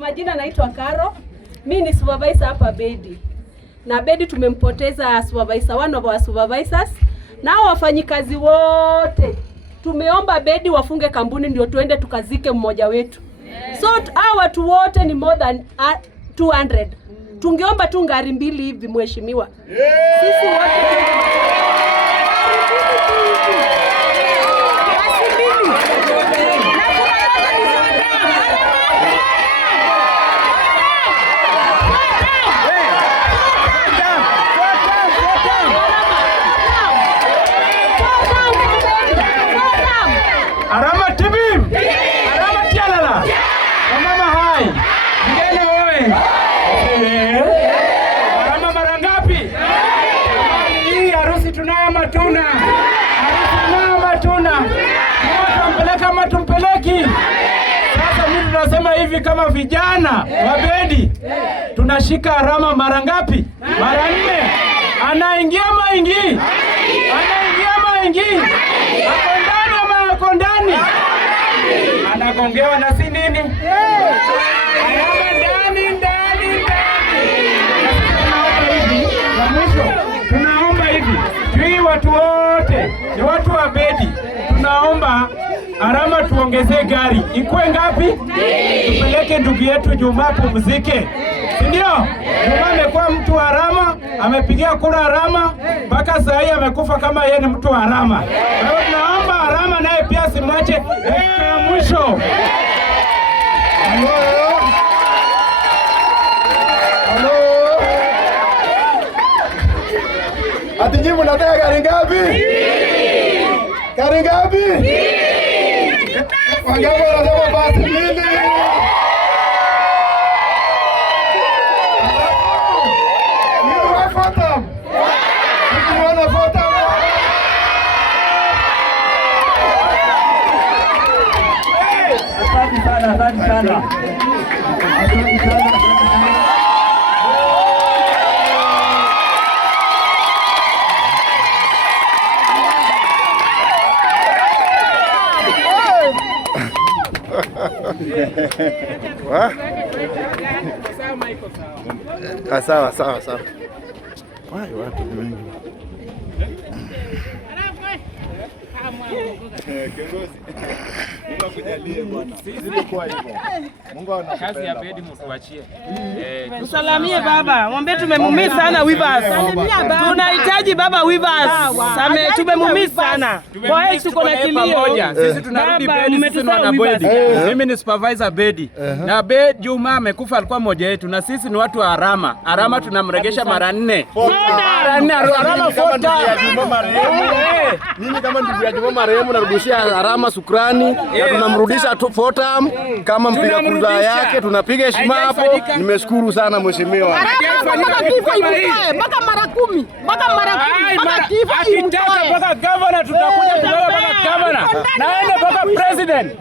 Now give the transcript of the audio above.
Majina naitwa Karo. Mimi ni supervisor hapa Bedi. Na Bedi tumempoteza supervisor, one of our supervisors. Na wafanyikazi wote tumeomba Bedi wafunge kampuni ndio tuende tukazike mmoja wetu. So hao watu wote ni more than 200. Tungeomba tu ngari mbili hivi mheshimiwa. Sisi wote Arama tibim! Arama tialala! Mama hai! Ngene oe! Arama mara ngapi? Hii harusi tunayo matuna! Harusi tunayo matuna! Tumpeleka ama tumpeleki? Sasa mimi tunasema hivi kama vijana wa Bedi. Tunashika Arama mara ngapi? Mara 4. Anaingia maingii! Anaingia maingii! Ako ndani anagongewa na si nini? Ndani. Na mwisho tunaomba hivi, hii watu wote ni watu wa Bedi, tunaomba Arama tuongezee gari. Ikuwe ngapi? Tupeleke ndugu yetu Juma pumzike. Ndio? Juma amekuwa mtu wa Arama, amepigia kura Arama, mpaka saa hii amekufa kama yeye ni mtu wa Arama. Kwa hiyo tunaomba Arama naye pia simwache mwisho. Halo. Ati nyinyi mnataka gari ngapi? Gari ngapi? Wangapi wanasema basi mbili? Asante sana. Sawa. Wai watu wengi. Kiongozi. Mungu akujalie bwana. Sisi kwa hivyo. Mungu anakupenda. Kazi ya Bedi mtuachie. Msalamie baba. Mwambie tumemumisi sana Weavers. Tunahitaji baba Weavers. Tumemumisi sana. Kwa hiyo tuko na kilio. Sisi tunarudi Bedi, sisi ni wana Bedi. Mimi ni supervisor Bedi. Na Bedi Juma amekufa, alikuwa mmoja wetu, na sisi ni watu wa Arama. Arama tunamregesha mara 4. Arama fota. Nini kama ndugu ya Juma marehemu narudishia Arama shukrani na tunamrudisha Fotam kama mpiga kura yake, tunapiga heshima hapo. Nimeshukuru sana mheshimiwa. Mpaka kifo imtoe, mpaka mara 10, mpaka kifo imtoe. Mpaka governor tutakuja mpaka governor. Naenda mpaka president.